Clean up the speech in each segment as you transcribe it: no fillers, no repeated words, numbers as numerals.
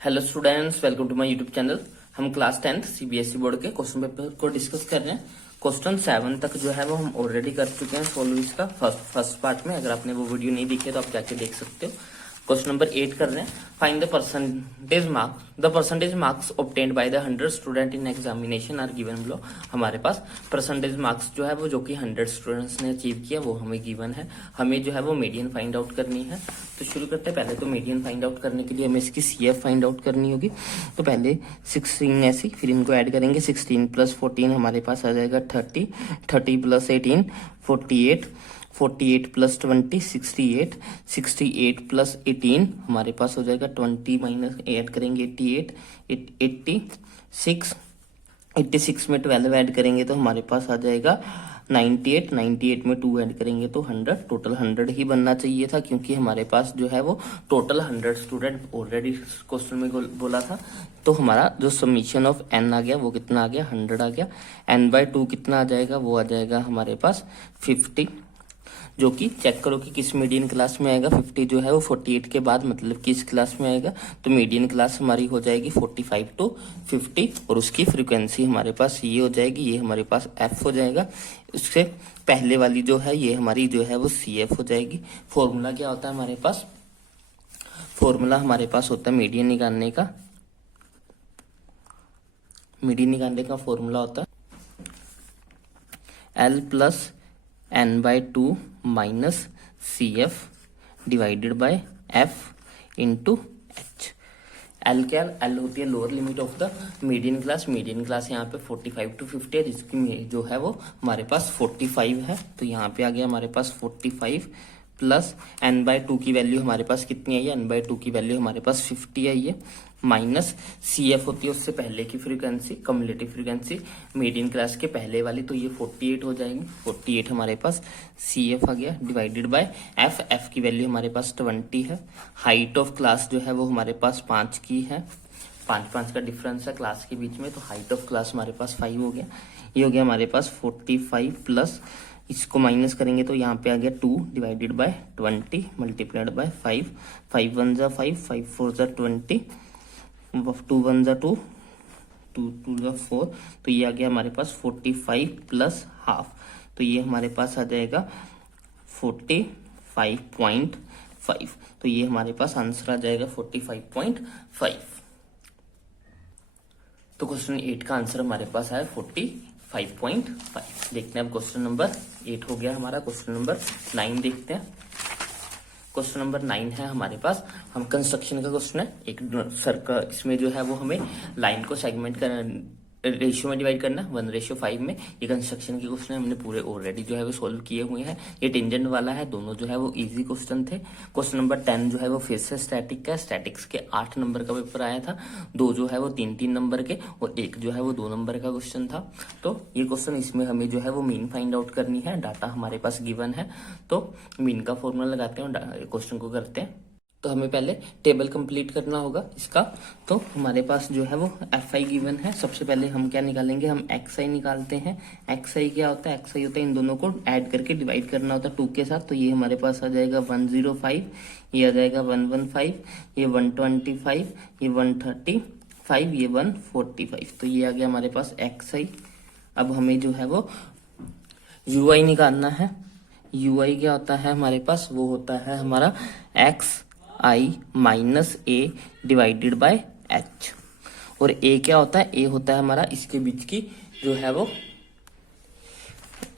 Hello students, welcome to my YouTube channel. हम class 10th CBSE board के question paper को discuss कर रहे हैं। क्वेश्चन 7 तक जो है वो हम ऑलरेडी कर चुके हैं सोल्व इसका फर्स्ट पार्ट में। अगर आपने वो वीडियो नहीं देखी है तो आप जाके देख सकते हो। क्वेश्चन नंबर 8 कर रहे हैं। Find the percentage marks obtained by the 100 student in examination are given below. हमारे पास परसेंटेज मार्क्स जो है वो जो कि 100 स्टूडेंट्स ने अचीव किया वो हमें गिवन है। हमें जो है वो मीडियन फाइंड आउट करनी है। तो शुरू करते हैं। पहले तो मीडियन फाइंड आउट करने के लिए हमें इसकी सीएफ फाइंड आउट करनी होगी। तो पहले 16 ऐसी, फिर इनको ऐड करेंगे। 16 प्लस 14 हमारे पास आ जाएगा 30, 30 प्लस 18 48, 48 प्लस 20 68, 68 प्लस 18 हमारे पास हो जाएगा 20 माइनस ऐड करेंगे 88, 86, 86 में 12 ऐड करेंगे तो हमारे पास आ जाएगा 98, 98 में 2 ऐड करेंगे तो 100। टोटल 100 ही बनना चाहिए था क्योंकि हमारे पास जो है वो टोटल 100 स्टूडेंट ऑलरेडी क्वेश्चन में बोला था। तो हमारा जो समीशन ऑफ n आ गया वो कितना आ गया, 100 आ गया। n/2 कितना आ जाएगा, वो आ जाएगा हमारे पास 50, जो कि चेक करो कि किस मीडियन क्लास में आएगा। 50 जो है वो 48 के बाद मतलब किस क्लास में आएगा। तो मीडियन क्लास हमारी हो जाएगी 45 to 50 और उसकी फ्रीक्वेंसी हमारे पास ये हो जाएगी, ये हमारे पास f हो जाएगा। उससे पहले वाली जो है ये हमारी जो है वो CF हो जाएगी। फॉर्मूला क्या होता है हमारे पास, फॉर्मूला हमारे पास होता है मीडियन निकालने का, मीडियन निकालने का फॉर्मूला होता है L plus n/2 minus CF divided by F into H। L क्या, L होती है lower limit of the median class. Median class यहाँ पे 45 to 50 है, जिसकी जो है वो हमारे पास 45 है। तो यहाँ पे आ गया हमारे पास 45 प्लस n/2 की वैल्यू हमारे पास कितनी आई है, n/2 की वैल्यू हमारे पास 50 आई है, माइनस CF होती है उससे पहले की frequency, cumulative frequency median class के पहले वाली, तो ये 48 हो जाएंगे। 48 हमारे पास CF आ गया डिवाइडेड बाय F की वैल्यू हमारे पास 20 है। हाइट ऑफ क्लास जो है वो हमारे पास 5 की है, 5 का डिफरेंस है क्लास के बीच में। तो हाइट ऑफ क्लास हमारे पास 5 हो गया। ये हो गया हमारे पास 45 प्लस, इसको माइनस करेंगे तो यहाँ पे आ गया 2 डिवाइडेड बाय 20 मल्टीप्लाइड बाय 5, 5 1 जा 5, 5 4 जा 20, 2 1 जा 2, 2 2 जा 4। तो ये आ गया हमारे पास 45 प्लस हाफ, तो ये हमारे पास आ जाएगा 45.5। तो ये हमारे पास आंसर आ जाएगा 45.5। तो क्वेश्चन 8 का आंसर हमारे पास आया 45.5। देखते हैं अब क्वेश्चन नंबर 8 हो गया हमारा। क्वेश्चन नंबर 9 देखते हैं। क्वेश्चन नंबर 9 है हमारे पास, हम कंस्ट्रक्शन का क्वेश्चन है। एक सर्कल, इसमें जो है वो हमें लाइन को सेगमेंट कर रेशियो में डिवाइड करना 1:5 में। ये कंस्ट्रक्शन के क्वेश्चन हमने पूरे ऑलरेडी जो है वो सोल्व किए हुए हैं। ये टेंजेंट वाला है, दोनों जो है वो इजी क्वेश्चन थे। क्वेश्चन नंबर 10 जो है वो फिर से स्टैटिक का, स्टैटिक्स के 8 नंबर का पेपर आया था। 2 जो है वो 3-3 नंबर के और 1 जो है वो 2 नंबर का क्वेश्चन था। तो ये क्वेश्चन, इसमें हमें जो है वो मीन फाइंड आउट करनी है। डाटा हमारे पास गिवन है तो मीन का फॉर्मूला लगाते हैं और क्वेश्चन को करते हैं। तो हमें पहले टेबल कंप्लीट करना होगा इसका। तो हमारे पास जो है वो FI गिवन है। सबसे पहले हम क्या निकालेंगे, हम XI निकालते हैं। XI क्या होता है, XI होता है इन दोनों को ऐड करके डिवाइड करना होता है 2 के साथ। तो ये हमारे पास आ जाएगा 105, ये आ जाएगा 115, ये 125, ये 135, ये 145। तो ये आ गया हमारे पास XI। अब हमें जो है वो UI निकालना है। UI क्या होता है हमारे पास, वो होता है हमारा XI minus A divided by H। और A क्या होता है, A होता है हमारा इसके बीच की जो है वो,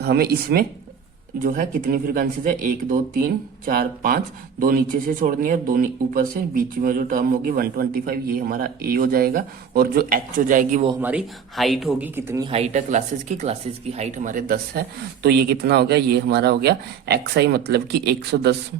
हमें इसमें जो है कितनी फ्रीक्वेंसीज है, 1 2 3 4 5, 2 नीचे से छोड़नी है और 2 ऊपर से, बीच में जो टर्म होगी 125, ये हमारा A हो जाएगा। और जो H हो जाएगी वो हमारी हाइट होगी। कितनी हाइट है क्लासेस की, क्लासेस की हाइट हमारे 10 है। तो ये कितना हो गया, ये हमारा हो गया XI मतलब कि 110,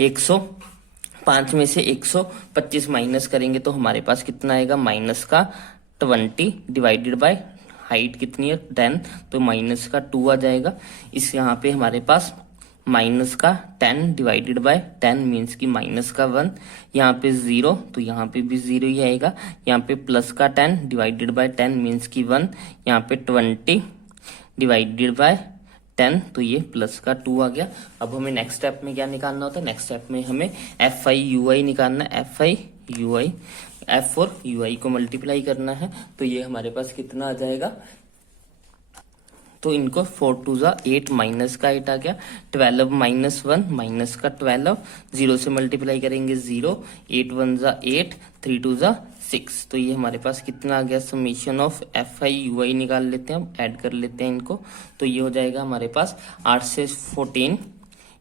105 में से 125 माइनस करेंगे तो हमारे पास कितना आएगा, माइनस का 20 डिवाइडेड बाय हाइट कितनी है 10, तो माइनस का 2 आ जाएगा। इस यहाँ पे हमारे पास माइनस का 10 डिवाइडेड बाय 10 मीन्स की माइनस का 1, यहाँ पे 0 तो यहाँ पे भी 0 ही आएगा। यहाँ पे प्लस का 10 डिवाइडेड बाय 10 मीन्स की 1, यहाँ पे 20 डिवाइडेड बाय 10 तो ये प्लस का 2 आ गया। अब हमें नेक्स्ट स्टेप में क्या निकालना होता है, नेक्स्ट स्टेप में हमें FI UI निकालना है। FI UI एफ और यू आई को मल्टीप्लाई करना है, तो ये हमारे पास कितना आ जाएगा, तो इनको 4 टू ज़ा 8 माइनस का 8 आ गया, 12 माइनस 1 माइनस का 12, 0 से मल्टीप्लाई करेंगे 0, 8 1 ज़ा 8, 3 टू ज़ा 6, तो ये हमारे पास कितना आ गया, summation of F I U I निकाल लेते हैं, ऐड कर लेते हैं इनको, तो ये हो जाएगा हमारे पास 8 से 14,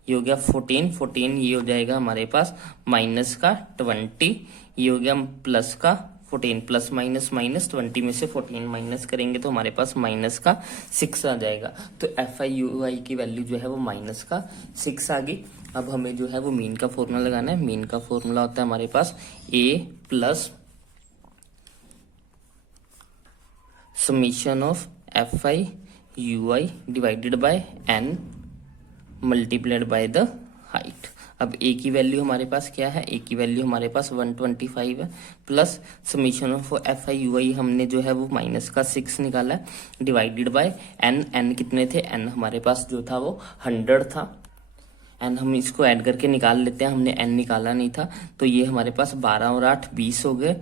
ये हो गया 14, ये हो जाएगा हमारे पास माइनस का 20, ये हो गया प्लस का 14, प्लस माइनस माइनस 20 में से 14 माइनस करेंगे तो हमारे पास माइनस का 6 आ जाएगा। तो एफ आई यू आई की वैल्यू जो है वो माइनस का 6 आ गई। अब हमें जो है वो मीन का फॉर्मूला लगाना है। मीन का फॉर्मूला होता है हमारे पास A plus summation of F I U I divided by N multiplied by the height. अब ए की वैल्यू हमारे पास क्या है, ए की वैल्यू हमारे पास 125 है, plus summation of F I U I हमने जो है वो माइनस का 6 निकाला है, डिवाइडेड बाय एन। एन कितने थे, एन हमारे पास जो था वो 100 था। एन हम इसको ऐड करके निकाल लेते हैं, हमने एन निकाला नहीं था, तो ये हमारे पास 12 और 8 20 हो गए,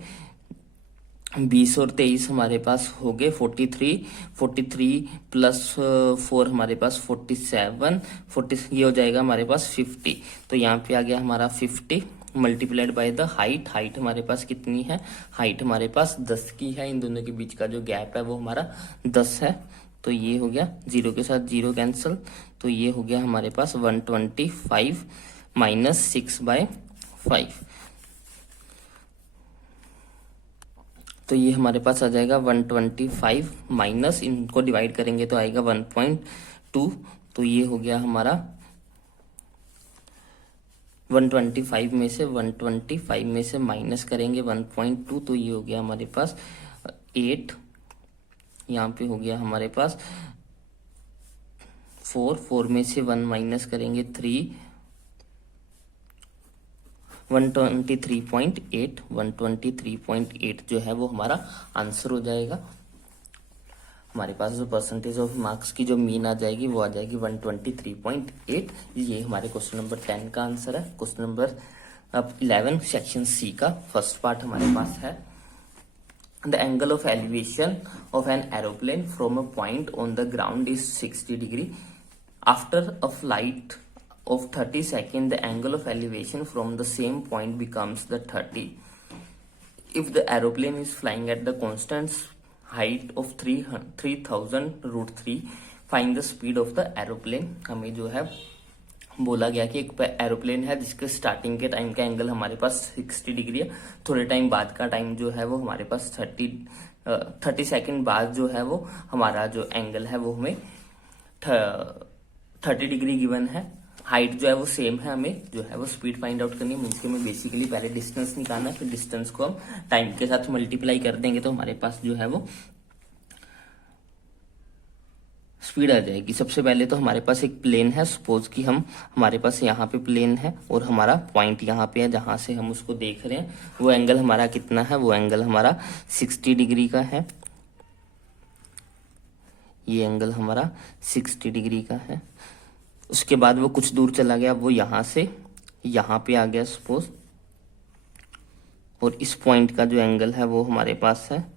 20 और 23 हमारे पास हो गए 43 प्लस 4 हमारे पास 47, ये हो जाएगा हमारे पास 50। तो यहाँ पे आ गया हमारा 50 multiplied by the height. Height हमारे पास कितनी है, हाइट हमारे पास 10 की है, इन दोनों के बीच का जो गैप है वो हमारा 10 है। तो ये हो गया, 0 के साथ 0 कैंसिल, तो ये हो गया हमारे पास 125 माइनस 6/5, तो ये हमारे पास आ जाएगा 125 माइनस, इनको डिवाइड करेंगे तो आएगा 1.2, तो ये हो गया हमारा 125 में से माइनस करेंगे 1.2, तो ये हो गया हमारे पास 8, यहाँ पे हो गया हमारे पास 4 में से 1 माइनस करेंगे 3, 123.8 जो है वो हमारा आंसर हो जाएगा। हमारे पास जो परसेंटेज ऑफ मार्क्स की जो मीन आ जाएगी वो आ जाएगी 123.8। ये हमारे क्वेश्चन नंबर 10 का आंसर है। क्वेश्चन नंबर 11 सेक्शन सी का फर्स्ट पार्ट हमारे पास है, the angle of elevation of an aeroplane from a point on the ground is 60 degree after a flight of 30 seconds, the angle of elevation from the same point becomes the 30. If the aeroplane is flying at the constant height of 3000 root 3, find the speed of the aeroplane. हमें जो है बोला गया कि एक aeroplane है जिसके starting के टाइम का एंगल हमारे पास 60 डिग्री है, थोड़े टाइम बाद का टाइम जो है वो हमारे पास 30 सेकेंड बाद जो है वो हमारा जो एंगल है वो हमें 30 डिग्री गिवन है। हाइट जो है वो सेम है, हमें जो है वो स्पीड फाइंड आउट करनी है। मीन्स के में बेसिकली पहले डिस्टेंस निकालना है, फिर डिस्टेंस को हम टाइम के साथ मल्टीप्लाई कर देंगे तो हमारे पास जो है वो स्पीड आ जाएगी। सबसे पहले तो हमारे पास एक प्लेन है, सपोज कि हमारे पास यहाँ पे प्लेन है और हमारा पॉइंट यहाँ पे है जहां से हम उसको देख रहे हैं, वो एंगल हमारा कितना है, वो एंगल हमारा 60 डिग्री का है। ये एंगल हमारा 60 डिग्री का है। उसके बाद वो कुछ दूर चला गया, वो यहां से यहां पे आ गया सपोज, और इस पॉइंट का जो एंगल है वो हमारे पास है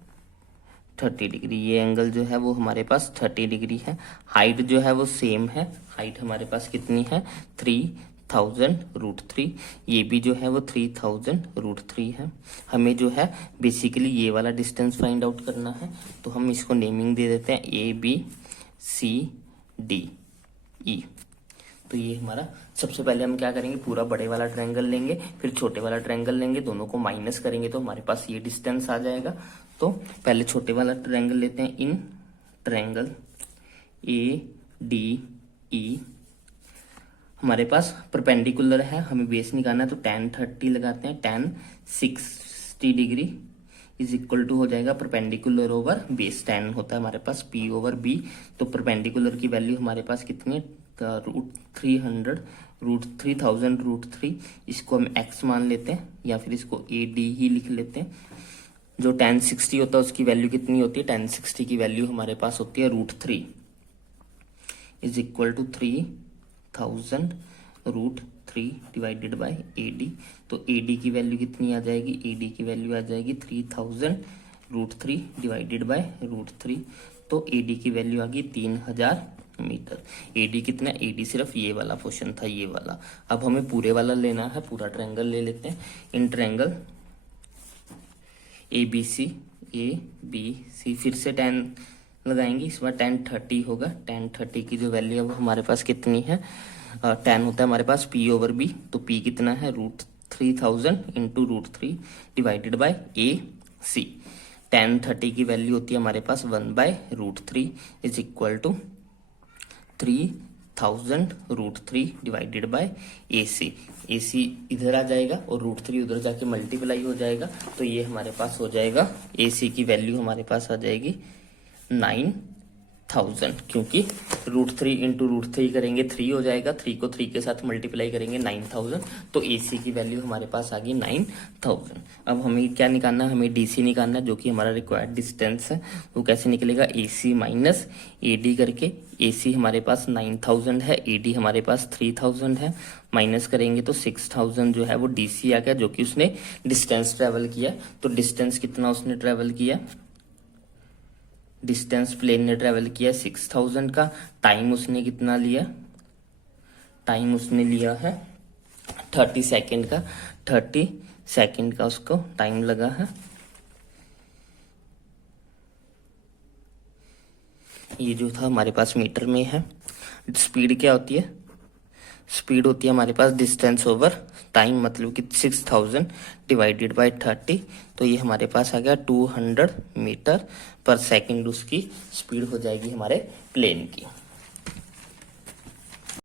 30 डिग्री। ये एंगल जो है वो हमारे पास 30 डिग्री है। हाइट जो है वो सेम है, हाइट हमारे पास कितनी है 3000 रूट 3, ये भी जो है वो 3000 रूट 3 है। हमें जो है बेसिकली ये वाला डिस्टेंस फाइंड आउट करना है, तो हम इसको नेमिंग दे देते हैं ABCDE। तो ये हमारा, सबसे पहले हम क्या करेंगे, पूरा बड़े वाला ट्रायंगल लेंगे, फिर छोटे वाला ट्रायंगल लेंगे, दोनों को माइनस करेंगे तो हमारे पास ये डिस्टेंस आ जाएगा। तो पहले छोटे वाला ट्रायंगल लेते हैं। इन ट्रायंगल ADE हमारे पास परपेंडिकुलर है, हमें बेस निकालना है, तो tan 30 लगाते हैं। tan 60 degree is equal to हो जाएगा परपेंडिकुलर ओवर बेस। tan होता है हमारे पास P/B, तो परपेंडिकुलर की वैल्यू हमारे पास कितनी है, √3000 रूट 3, इसको हम x मान लेते हैं या फिर इसको AD ही लिख लेते हैं। जो tan 60 होता है उसकी वैल्यू कितनी होती है, tan 60 की वैल्यू हमारे पास होती है √3 is equal to 3000 root 3 divided by AD। तो AD की वैल्यू कितनी आ जाएगी, AD की वैल्यू आ जाएगी 3000 √3 डिवाइडेड बाय √3। तो AD की वैल्यू आ गई 3000 मीटर। AD कितना, AD सिर्फ ये वाला पोर्शन था, ये वाला। अब हमें पूरे वाला लेना है, पूरा ट्रायंगल ले लेते हैं। इन ट्रायंगल ABC, फिर से 10 लगाएंगे, इस बार 10 30 होगा। 10 30 की जो वैल्यू है वो हमारे पास कितनी है, 10 होता है हमारे पास P/B। तो P कितना है, √3000 इंटू √3 डिवाइडेड बाय AC। 10 30 की वैल्यू होती है हमारे पास 1/√3 is equal to 3000 √3 divided by AC। AC इधर आ जाएगा और √3 उधर जाके मल्टीप्लाई हो जाएगा। तो ये हमारे पास हो जाएगा, AC की वैल्यू हमारे पास आ जाएगी 9000, क्योंकि √3 इंटू √3 करेंगे 3 हो जाएगा, 3 को 3 के साथ मल्टीप्लाई करेंगे 9000। तो AC की वैल्यू हमारे पास आ गई 9000। अब हमें क्या निकालना है, हमें DC निकालना है, जो कि हमारा रिक्वायर्ड डिस्टेंस है। वो कैसे निकलेगा, AC माइनस AD करके। AC हमारे पास 9000 है, AD हमारे पास 3000 है, माइनस करेंगे तो 6000 जो है वो DC आ गया, जो कि उसने डिस्टेंस ट्रेवल किया। तो डिस्टेंस कितना उसने ट्रेवल किया, डिस्टेंस प्लेन ने ट्रेवल किया 6000 का। टाइम उसने कितना लिया, टाइम उसने लिया है 30 सेकेंड का। 30 सेकेंड का उसको टाइम लगा है। ये जो था हमारे पास मीटर में है। स्पीड क्या होती है, स्पीड होती है हमारे पास डिस्टेंस ओवर टाइम, मतलब कि 6000 डिवाइडेड बाय 30। तो ये हमारे पास आ गया 200 मीटर पर सेकंड उसकी स्पीड हो जाएगी हमारे प्लेन की।